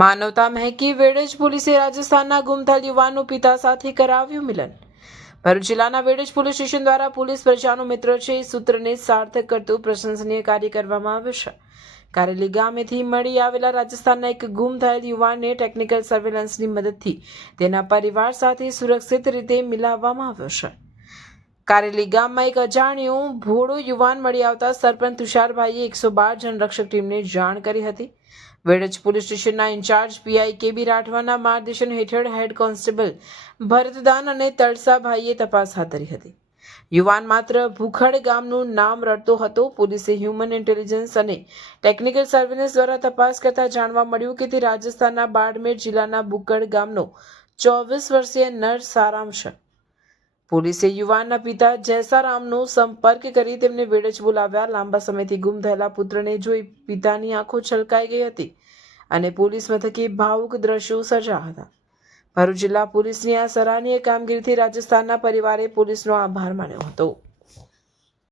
માનવતા મહેકી વેડજ પોલીસે રાજસ્થાનના ગુમ થયેલ યુવાનનું પિતા સાથે કરાવ્યું મિલન. ભરૂચ જિલ્લાના વેડજ પોલીસ સ્ટેશન દ્વારા પોલીસ પ્રજાનો મિત્ર છે સૂત્રને સાર્થક કરતું પ્રશંસનીય કાર્ય કરવામાં આવ્યું છે. કારેલી ગામેથી મળી આવેલા રાજસ્થાનના એક ગુમ થયેલ યુવાનને ટેકનિકલ સર્વેલન્સની મદદથી તેના પરિવાર સાથે સુરક્ષિત રીતે મિલાવવામાં આવ્યો છે. કારેલી ગામમાં એક અજાણ્યો ભોળો યુવાન મળી આવતા સરપંચ તુષારભાઈએ 112 જનરક્ષક ટીમને જાણ કરી હતી. વેડજ પોલીસ સ્ટેશનના ઇન્ચાર્જ પીઆઈ કેબી રાઠવાના માર્ગદર્શન હેઠળ હેડ કોન્સ્ટેબલ ભરતદાન અને તળસાભાઈએ તપાસ હાથ ધરી હતી. યુવાન માત્ર ભૂખડ ગામનું નામ રટતો હતો. પોલીસે હ્યુમન ઇન્ટેલિજન્સ અને ટેકનિકલ સર્વેલન્સ દ્વારા તપાસ કરતા જાણવા મળ્યું કે તે રાજસ્થાનના બાડમેર જિલ્લાના બુકડ ગામનો 24 વર્ષીય નર સારામ છે. પોલીસે યુવાનના પિતા જયસારામનો સંપર્ક કરી તેમને વેડજ બોલાવ્યા. લાંબા સમયથી ગુમ થયેલા પુત્રને જોઈ પિતાની આંખો છલકાઈ ગઈ હતી અને પોલીસ મથકે ભાવુક દ્રશ્યો સર્જાયા હતા. ભરૂચ જિલ્લા પોલીસની આ સરાહનીય કામગીરીથી રાજસ્થાનના પરિવારે પોલીસનો આભાર માન્યો હતો.